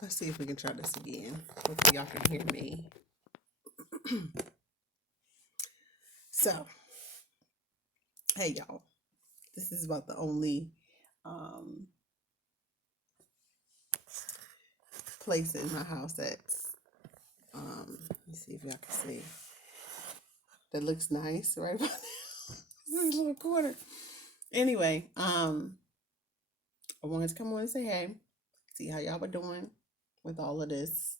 Let's see if we can try this again. Hopefully y'all can hear me. So, hey y'all. This is about the only um, place in my house that's let's see if y'all can see. That looks nice, right about there. This is a little corner. Anyway, I wanted to come on and say hey, see how y'all were doing with all of this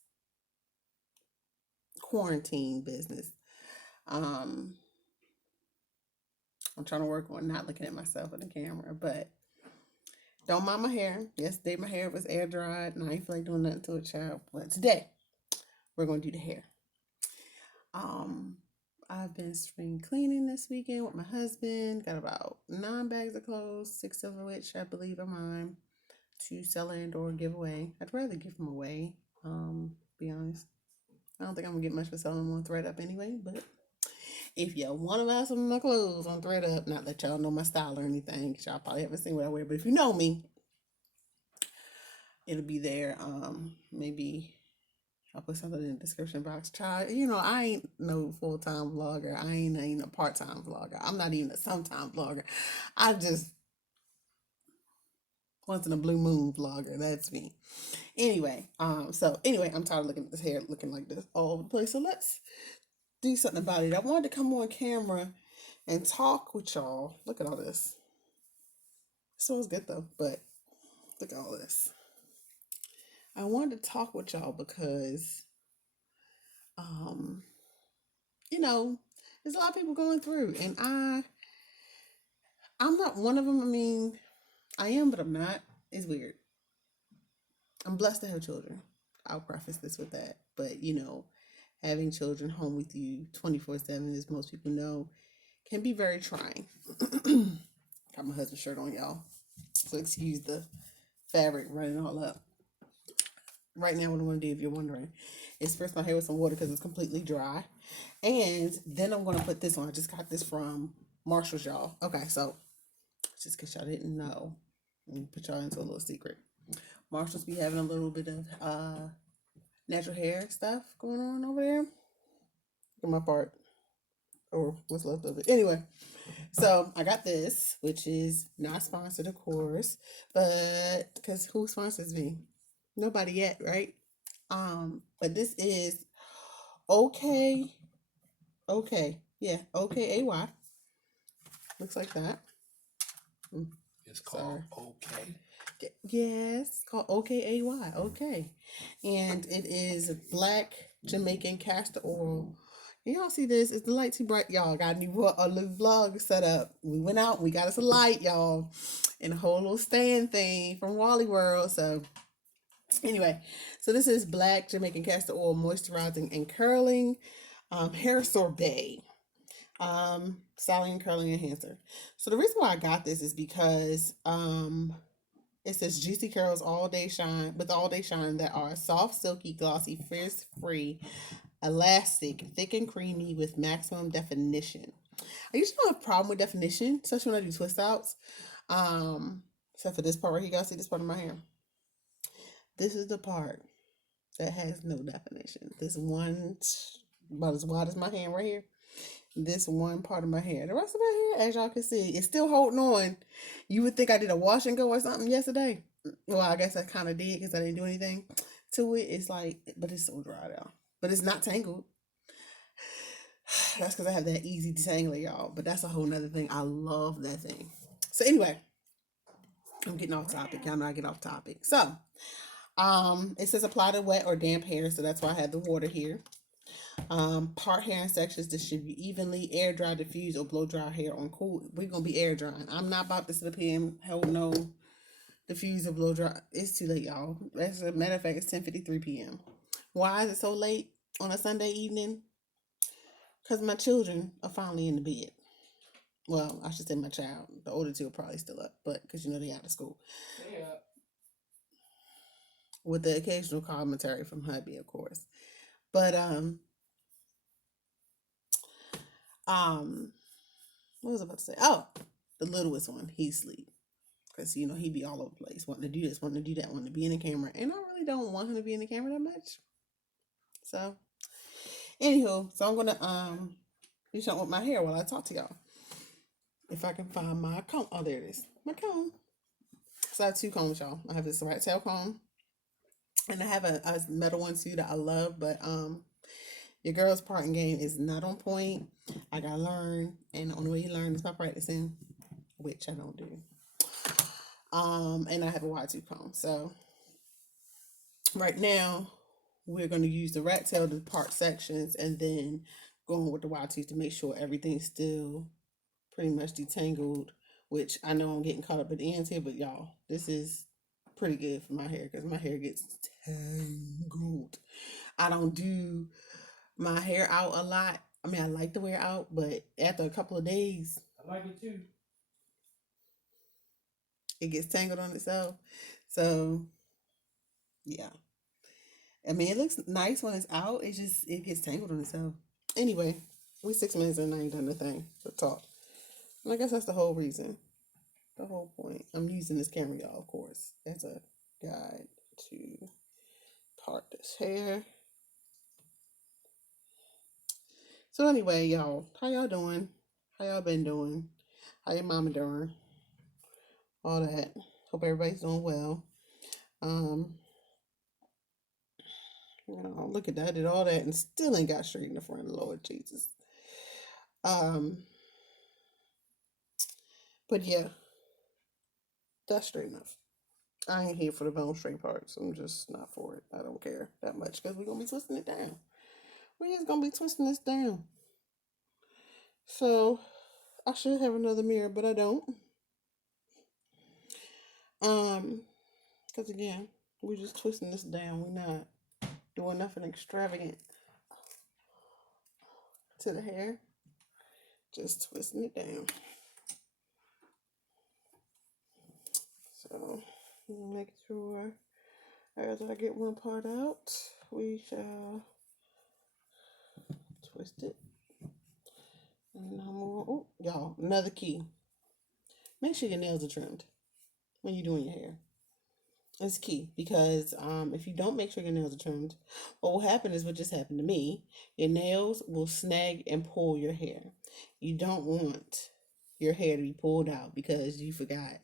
quarantine business. Um, I'm trying to work on not looking at myself in the camera, but don't mind my hair. Yesterday my hair was air dried and I ain't feel like doing nothing to it, child. But today we're gonna do the hair. Um, I've been spring cleaning this weekend with my husband. Got about 9 bags of clothes, 6 of which I believe are mine to sell and or give away. I'd rather give them away. Be honest. I don't think I'm gonna get much for selling them on ThreadUp anyway, but if you want to buy some of my clothes on ThreadUp, not that y'all know my style or anything, 'cause y'all probably haven't seen what I wear, but if you know me, it'll be there. Maybe I'll put something in the description box. Child, I ain't no full time vlogger. I ain't even a part time vlogger. I'm not even a sometime vlogger. I just once in a blue moon vlogger. That's me. Anyway, I'm tired of looking at this hair looking like this all over the place. So let's do something about it. I wanted to come on camera and talk with y'all. Look at all this. It smells good though, but look at all this. I wanted to talk with y'all because um, there's a lot of people going through and I'm not one of them. I mean, I am, but I'm not. It's weird. I'm blessed to have children. I'll preface this with that. But, having children home with you 24/7, as most people know, can be very trying. Got my husband's shirt on, y'all. So excuse the fabric running all up. Right now, what I'm going to do, if you're wondering, is spritz my hair with some water because it's completely dry. And then I'm going to put this on. I just got this from Marshall's, y'all. Okay, so just in case y'all didn't know, let me put y'all into a little secret. Marshall's be having a little bit of natural hair stuff going on over there. In my part, or what's left of it. Anyway, so I got this, which is not sponsored, of course, but because who sponsors me? Nobody yet, right? But this is okay, yeah, OKAY. Looks like that. It's called okay. Yes, called OKAY. Okay, and it is black Jamaican castor oil. Y'all see this? It's the light too bright. Y'all got a new vlog set up. We went out, we got us a light, y'all, and a whole little stand thing from Wally World. So anyway, so this is black Jamaican castor oil moisturizing and curling hair sorbet. Styling and curling enhancer. So the reason why I got this is because it says juicy curls all day shine that are soft, silky, glossy, frizz free, elastic, thick and creamy with maximum definition. I usually don't have a problem with definition, especially when I do twist outs. Except for this part right here, you guys see this part of my hair. This is the part that has no definition. This one, about as wide as my hand right here. This one part of my hair. The rest of my hair, as y'all can see, it's still holding on. You would think I did a wash and go or something yesterday. Well, I guess I kind of did because I didn't do anything to it. It's like, but it's so dry now. But it's not tangled. That's because I have that easy detangler, y'all. But that's a whole nother thing. I love that thing. So anyway, I'm getting off topic. Y'all know I get off topic. So, it says apply to wet or damp hair, so that's why I have the water here. Part hair in sections distribute evenly, air dry, diffuse, or blow dry hair on cool. We're gonna be air drying. I'm not about to sit up here and hold no diffuse or blow dry. It's too late, y'all. As a matter of fact, it's 10:53 p.m. Why is it so late on a Sunday evening? Because my children are finally in the bed. Well, I should say my child. The older two are probably still up, but because they out of school. Yeah. With the occasional commentary from hubby, of course. But what was I about to say? Oh, the littlest one, he's asleep Because, he be all over the place, wanting to do this, wanting to do that, wanting to be in the camera. And I really don't want him to be in the camera that much. So, anywho, so I'm going to do something with my hair while I talk to y'all. If I can find my comb. Oh, there it is. My comb. So I have two combs, y'all. I have this rat tail comb. And I have a metal one too that I love. But your girl's parting game is not on point. I gotta learn. And the only way you learn is by practicing, which I don't do. And I have a wide tooth comb. So right now we're going to use the rat tail to part sections and then going with the wide tooth to make sure everything's still pretty much detangled, which I know I'm getting caught up at the ends here, but y'all, this is pretty good for my hair because my hair gets tangled. I don't do my hair out a lot. I mean, I like to wear it out, but after a couple of days, I like it too. It gets tangled on itself. So, yeah. I mean, it looks nice when it's out. It gets tangled on itself. Anyway, we 6 minutes and I ain't done the thing to talk. And I guess that's the whole reason. The whole point. I'm using this camera, y'all, of course, as a guide to part this hair. So anyway, y'all, how y'all doing? How y'all been doing? How your mama doing? All that. Hope everybody's doing well. Look at that. I did all that and still ain't got straight in the front, Lord Jesus. But yeah, that's straight enough. I ain't here for the bone straight parts. I'm just not for it. I don't care that much because we're gonna be twisting it down. We just gonna be twisting this down. So I should have another mirror, but I don't. Because again, we're just twisting this down. We're not doing nothing extravagant to the hair. Just twisting it down. So make sure as I get one part out, we shall twist it. And y'all, another key. Make sure your nails are trimmed when you're doing your hair. It's key because if you don't make sure your nails are trimmed, what will happen is what just happened to me. Your nails will snag and pull your hair. You don't want your hair to be pulled out because you forgot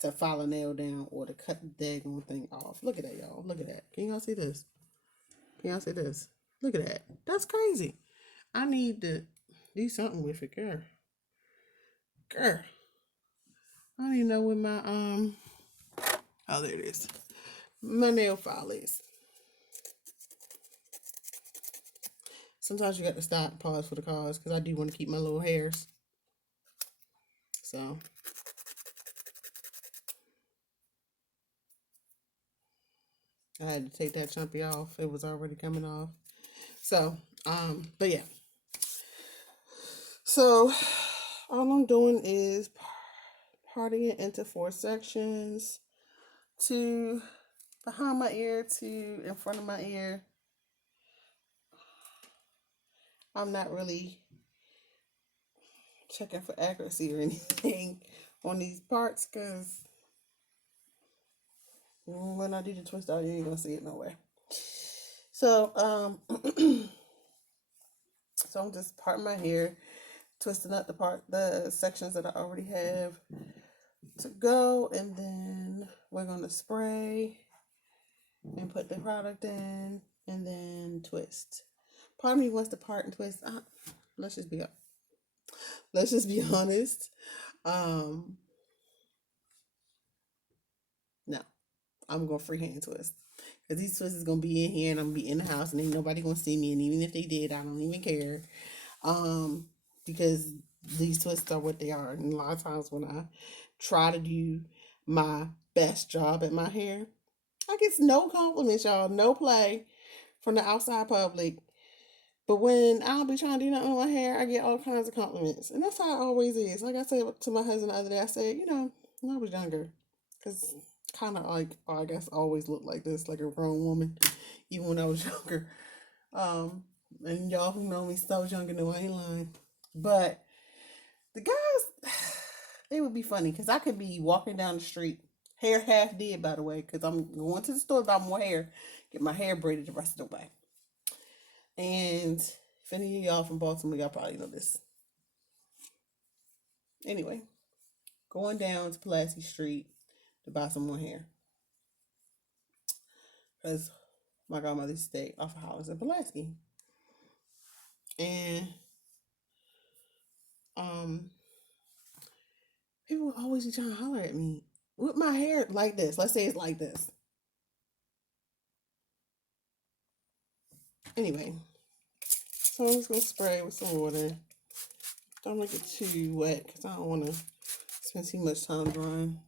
to file a nail down or to cut the daggone thing off. Look at that, y'all. Look at that. Can y'all see this? Can y'all see this? Look at that. That's crazy. I need to do something with it, girl. Girl. I don't even know where my oh, there it is. My nail file is. Sometimes you got to stop and pause for the cause because I do want to keep my little hairs. So I had to take that chumpy off. It was already coming off. So, but yeah. So all I'm doing is parting it into 4 sections. 2 behind my ear, 2 in front of my ear. I'm not really checking for accuracy or anything on these parts because when I do the twist out, you ain't gonna see it nowhere. So, so I'm just parting my hair, twisting up the sections that I already have to go, and then we're gonna spray and put the product in, and then twist. Part of me wants to part and twist. Let's just be honest. No, I'm gonna freehand twist because these twists is gonna be in here, and I'm gonna be in the house, and ain't nobody gonna see me. And even if they did, I don't even care. Because these twists are what they are. And a lot of times when I try to do my best job at my hair, I get no compliments, y'all, no play from the outside public. But when I'll be trying to do nothing with my hair, I get all kinds of compliments. And that's how it always is. Like I said to my husband the other day, I said, when I was younger, because kind of like, I guess, always looked like this, like a grown woman, even when I was younger. And y'all who know me since I was younger know I ain't lying. But the guys, It would be funny because I could be walking down the street, hair half dead, by the way, because I'm going to the store to buy more hair, get my hair braided the rest of the way. And if any of y'all from Baltimore, y'all probably know this. Anyway, going down to Pulaski Street to buy some more hair because my grandmother stayed off of Hollis in Pulaski, and um, people would always be trying to holler at me with my hair like this. Let's say it's like this. Anyway, so I'm just gonna spray with some water. Don't make it too wet because I don't want to spend too much time drying.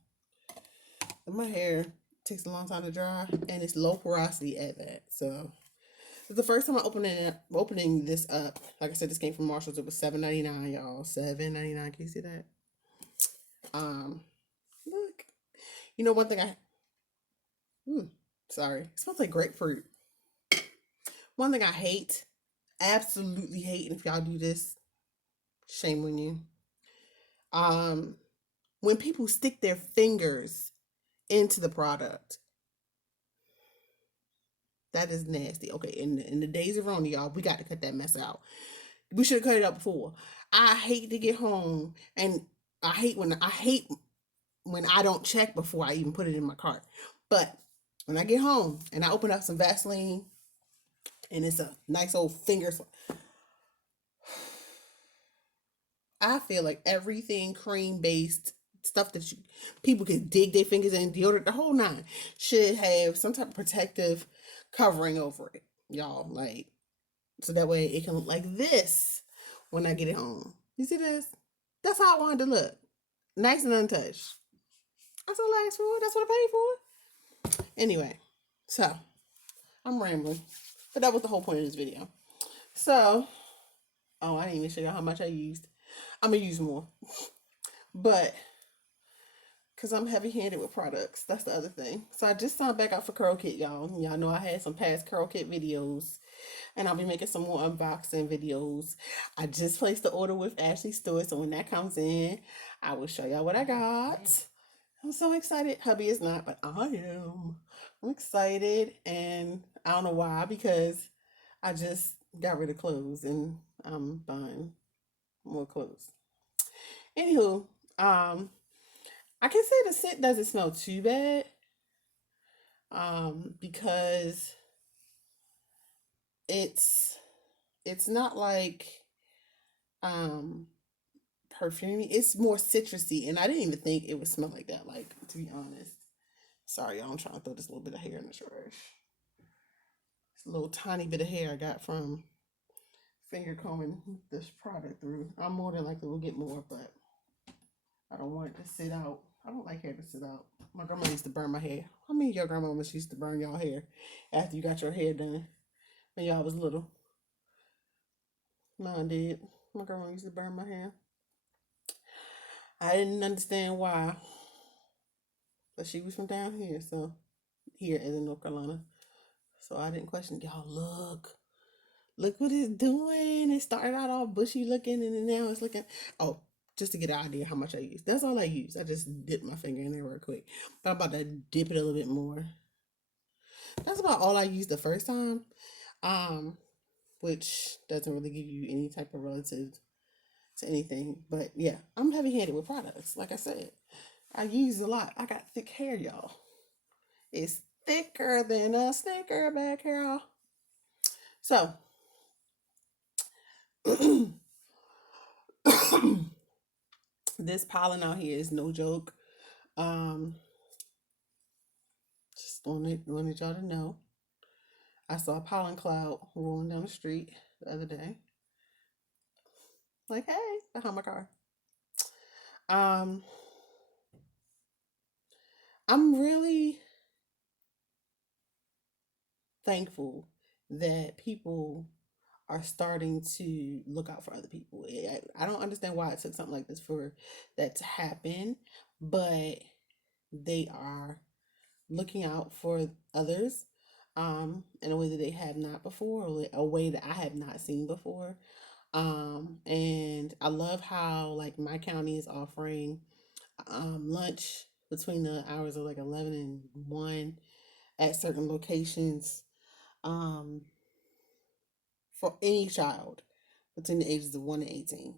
And my hair takes a long time to dry, and it's low porosity at that. So it's the first time I'm opening this up. Like I said, this came from Marshalls. It was $7.99, y'all. $7.99. Can you see that? Look. You know one thing sorry. It smells like grapefruit. One thing I hate, absolutely hate, and if y'all do this, shame on you. Um, when people stick their fingers into the product, that is nasty. Okay, in the days of Rona, y'all, we got to cut that mess out. We should have cut it out before. I hate to get home, and I hate when I don't check before I even put it in my cart. But when I get home and I open up some Vaseline, and it's a nice old finger, I feel like everything cream based stuff that people can dig their fingers in, deodorant, the whole nine, should have some type of protective covering over it, y'all. Like, so that way it can look like this when I get it home. You see this? That's how I wanted to look, nice and untouched. That's what I asked for. That's what I paid for. Anyway, so I'm rambling, but that was the whole point of this video. So, oh, I didn't even show you how much I used. I'm gonna use more, but because I'm heavy handed with products, that's the other thing. So I just signed back out for Curl Kit, y'all. Y'all know I had some past Curl Kit videos, and I'll be making some more unboxing videos. I just placed the order with Ashley Stewart, so when that comes in, I will show y'all what I got. I'm so excited. Hubby is not, but I am. I'm excited, and I don't know why, because I just got rid of clothes and I'm buying more clothes. Anywho, I can say the scent doesn't smell too bad, because it's it's not like um perfume. It's more citrusy, and I didn't even think it would smell like that. Like, to be honest. Sorry, y'all. I'm trying to throw this little bit of hair in the trash. It's a little tiny bit of hair I got from finger combing this product through. I'm more than likely will get more, but I don't want it to sit out. I don't like hair to sit out. My grandma used to burn my hair. How many of your grandmamas used to burn y'all hair after you got your hair done when y'all was little? Mine did. My grandma used to burn my hair. I didn't understand why, but she was from down here, so here in North Carolina. So I didn't question. Y'all, look what it's doing. It started out all bushy looking, and then now it's looking. Oh, just to get an idea how much I use. That's all I use. I just dip my finger in there real quick. But I'm about to dip it a little bit more. That's about all I used the first time. Um, which doesn't really give you any type of relative to anything. But yeah, I'm heavy handed with products. Like I said, I use a lot. I got thick hair, y'all. It's thicker than a snicker back here. So, this pollen out here is no joke. Um, just wanted y'all to know. I saw a pollen cloud rolling down the street the other day. Like, hey, behind my car. Um, I'm really thankful that people are starting to look out for other people. I don't understand why it took something like this for that to happen, but they are looking out for others, in a way that they have not before, or a way that I have not seen before. And I love how, like, my county is offering lunch between the hours of like 11 and 1 at certain locations, um, for any child between the ages of 1 and 18.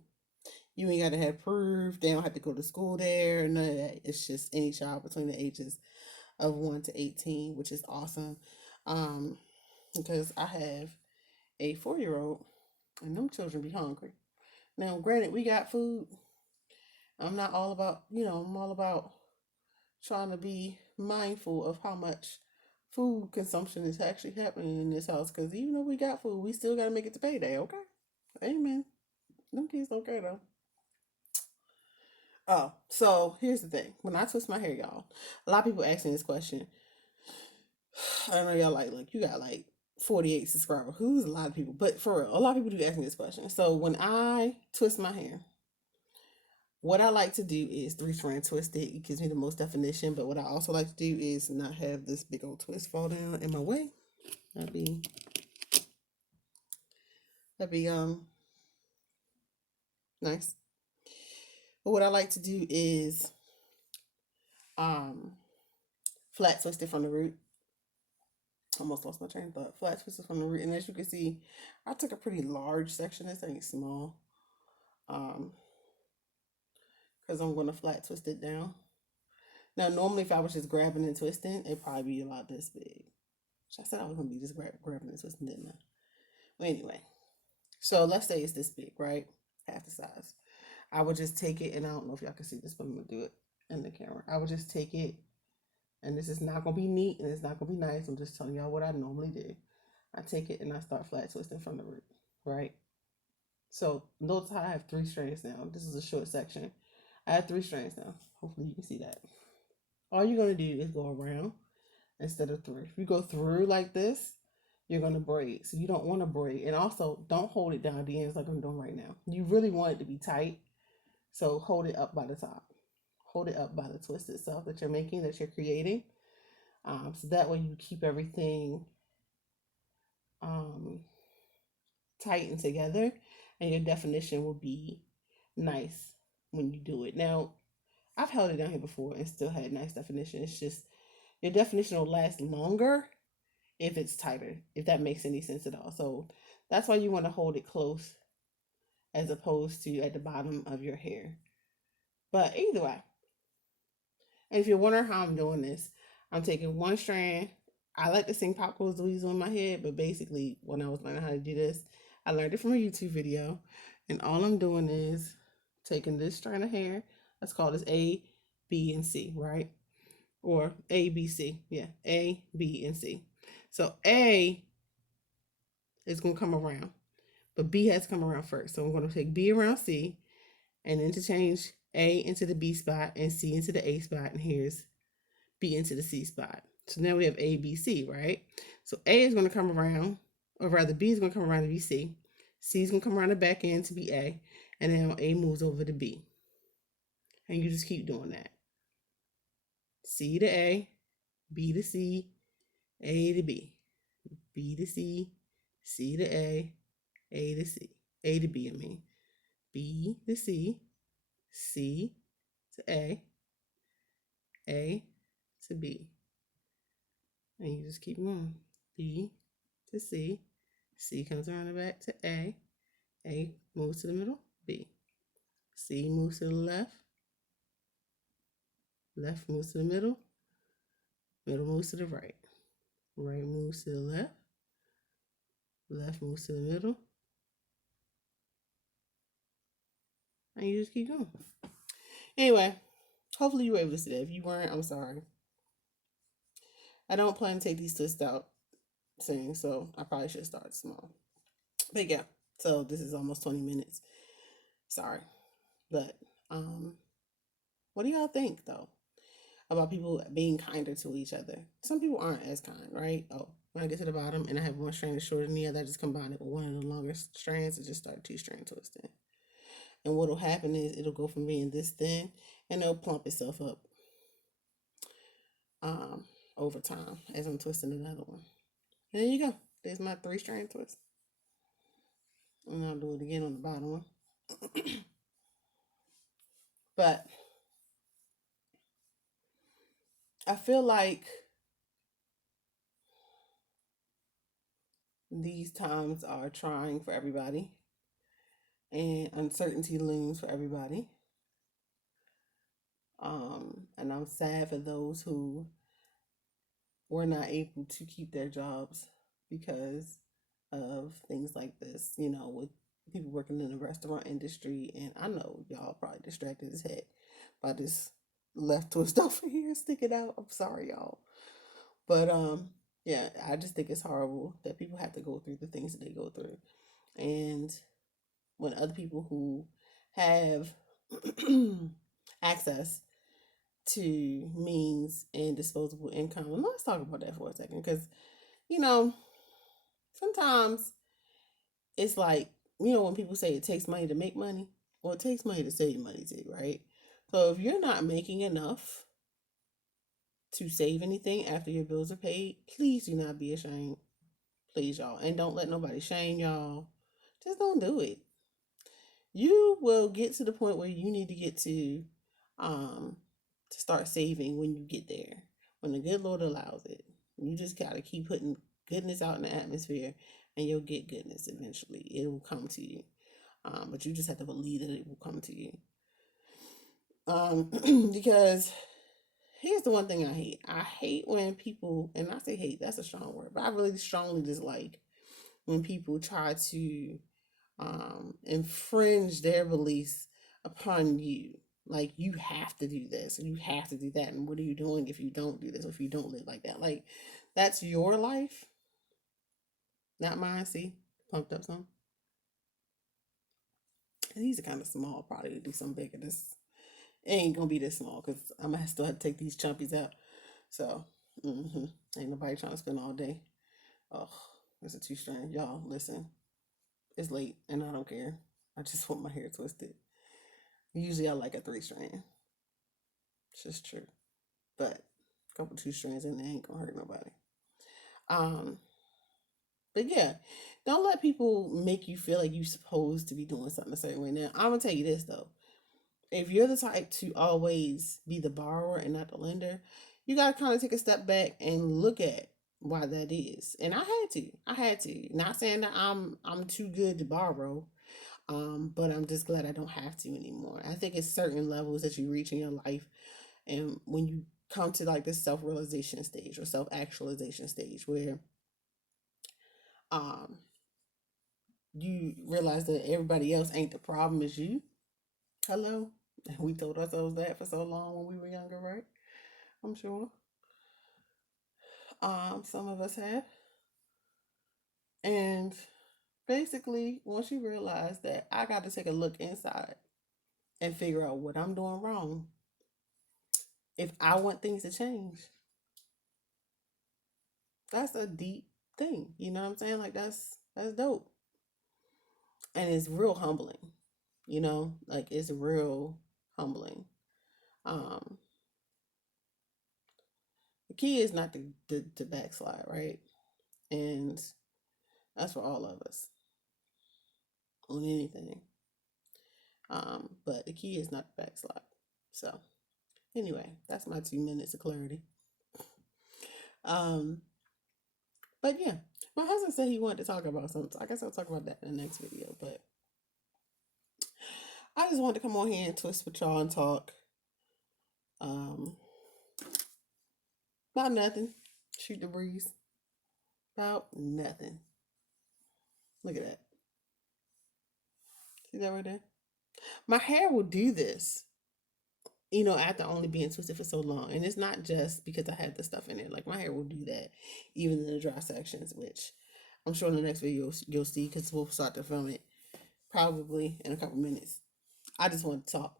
You ain't got to have proof. They don't have to go to school there. None of that. It's just any child between the ages of 1 to 18, which is awesome. Um, because I have a 4-year old, and them children be hungry. Now, granted, we got food. I'm not all about, I'm all about trying to be mindful of how much food consumption is actually happening in this house. Because even though we got food, we still got to make it to payday, okay? Amen. Them kids don't care, though. Oh, so here's the thing. When I twist my hair, y'all, a lot of people ask me this question. I know y'all like, you got like 48 subscribers. Who's a lot of people? But for real, a lot of people do ask me this question. So when I twist my hair, what I like to do is 3-strand twist it. It gives me the most definition. But what I also like to do is not have this big old twist fall down in my way. That'd be nice. But what I like to do is um flat twist it from the root. Almost lost my train of thought. Flat twist it from the root. And as you can see, I took a pretty large section. This ain't small. Because I'm going to flat twist it down. Now, normally, if I was just grabbing and twisting, it'd probably be about this big. I said I was going to be just grabbing and twisting, didn't I? Well, anyway, so let's say it's this big, right? Half the size. I would just take it, and I don't know if y'all can see this, but I'm going to do it in the camera. I would just take it, and this is not going to be neat, and it's not going to be nice. I'm just telling y'all what I normally do. I take it, and I start flat twisting from the root, right? So notice how I have 3 strands now. This is a short section. I have 3 strands now. Hopefully you can see that. All you're going to do is go around instead of through. If you go through like this, you're going to braid. So you don't want to braid. And also, don't hold it down at the ends like I'm doing right now. You really want it to be tight. So hold it up by the top. Hold it up by the twist itself that you're making, that you're creating. So that way you keep everything tight and together. And your definition will be nice when you do it. Now, I've held it down here before and still had nice definition. It's just your definition will last longer if it's tighter, if that makes any sense at all. So that's why you want to hold it close as opposed to at the bottom of your hair. But either way, and if you're wondering how I'm doing this, I'm taking 1 strand. I like to sing Pop Goes the Weasel in my head, but basically, when I was learning how to do this, I learned it from a YouTube video. And all I'm doing is taking this strand of hair. Let's call this A, B, and C, right? Or A, B, C. Yeah, A, B, and C. So A is going to come around, but B has to come around first. So I'm going to take B around C and interchange A into the B spot and C into the A spot. And here's B into the C spot. So now we have A, B, C, right? So A is going to come around, or rather B is going to come around to be C. C is going to come around the back end to be A. And then A moves over to B. And you just keep doing that. C to A, B to C, A to B. B to C, C to A to C, A to B, I mean. B to C, C to A to B. And you just keep going. B to C, C comes around the back to A moves to the middle, B. C moves to the left moves to the middle moves to the right moves to the left moves to the middle, and you just keep going. Anyway, hopefully you were able to see that. If you weren't, I'm sorry. I don't plan to take these twists out soon, so I probably should start small. But yeah, so this is almost 20 minutes. Sorry. But what do y'all think though about people being kinder to each other? Some people aren't as kind, right? Oh, when I get to the bottom and I have 1 strand shorter than the other, I just combine it with one of the longer strands and just start 2-strand twisting. And what'll happen is it'll go from being this thin and it'll plump itself up over time as I'm twisting another one. And there you go. There's my 3-strand twist. And I'll do it again on the bottom one. But I feel like these times are trying for everybody, and uncertainty looms for everybody. And I'm sad for those who were not able to keep their jobs because of things like this, with people working in the restaurant industry. And I know y'all probably distracted as heck by this left twist over here sticking out. I'm sorry, y'all. But yeah, I just think it's horrible that people have to go through the things that they go through. And when other people who have access to means and disposable income, and let's talk about that for a second, because you know sometimes it's like, when people say it takes money to make money, well, it takes money to save money too, right? So if you're not making enough to save anything after your bills are paid, please do not be ashamed. Please, y'all. And don't let nobody shame y'all. Just don't do it. You will get to the point where you need to get um to start saving when you get there. When the good Lord allows it. You just gotta keep putting goodness out in the atmosphere, and you'll get goodness eventually. It will come to you. But you just have to believe that it will come to you. Because here's the one thing I hate. I hate when people, and I say hate, that's a strong word, but I really strongly dislike when people try to infringe their beliefs upon you. Like, you have to do this, and you have to do that. And what are you doing if you don't do this, or if you don't live like that? Like, that's your life, not mine. See, pumped up some. And these are kind of small, probably to do something bigger. This it ain't gonna be this small because I'm gonna still have to take these chumpies out. So, ain't nobody trying to spend all day. Oh, it's a 2 strand. Y'all, listen, it's late and I don't care. I just want my hair twisted. Usually I like a 3 strand. It's just true. But a couple 2 strands in there ain't gonna hurt nobody. Um, but yeah, don't let people make you feel like you're supposed to be doing something a certain way. Now, I'm gonna tell you this though. If you're the type to always be the borrower and not the lender, you gotta kind of take a step back and look at why that is. And I had to. I had to. Not saying that I'm too good to borrow, but I'm just glad I don't have to anymore. I think it's certain levels that you reach in your life, and when you come to like this self realization stage or self actualization stage where um you realize that everybody else ain't the problem, is you. Hello. We told ourselves that for so long when we were younger, right? I'm sure. Some of us have. And basically, once you realize that I got to take a look inside and figure out what I'm doing wrong, if I want things to change, that's a deep thing. You know what I'm saying? Like, that's dope. And it's real humbling, like it's real humbling. Um, the key is not to backslide, right? And that's for all of us on anything. But the key is not to backslide. So anyway, that's my 2 minutes of clarity. Um, but yeah, my husband said he wanted to talk about something. So I guess I'll talk about that in the next video. But I just wanted to come on here and twist with y'all and talk. Um, about nothing. Shoot the breeze. About nothing. Look at that. See that right there? My hair will do this, after only being twisted for so long. And it's not just because I had the stuff in it. Like, my hair will do that, even in the dry sections, which I'm sure in the next video you'll see, because we'll start to film it probably in a couple minutes. I just want to talk.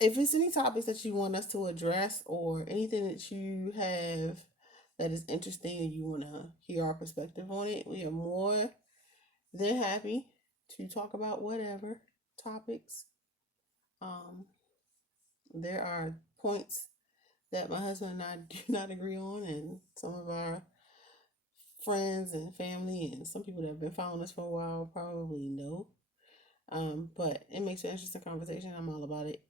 If it's any topics that you want us to address, or anything that you have that is interesting and you want to hear our perspective on it, we are more than happy to talk about whatever topics. Um, there are points that my husband and I do not agree on, and some of our friends and family and some people that have been following us for a while probably know. But it makes an interesting conversation. I'm all about it.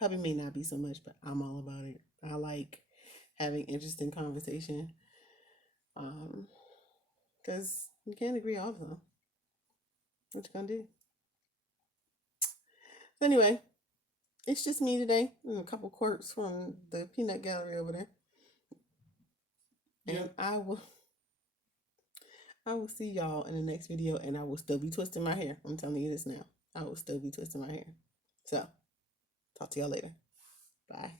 Hubby may not be so much, but I'm all about it. I like having interesting conversation. Because you can't agree all the time. What you gonna do? So anyway, it's just me today and a couple quirks from the peanut gallery over there. And Yep. I will see y'all in the next video, and I will still be twisting my hair. I'm telling you this now. I will still be twisting my hair. So, talk to y'all later. Bye.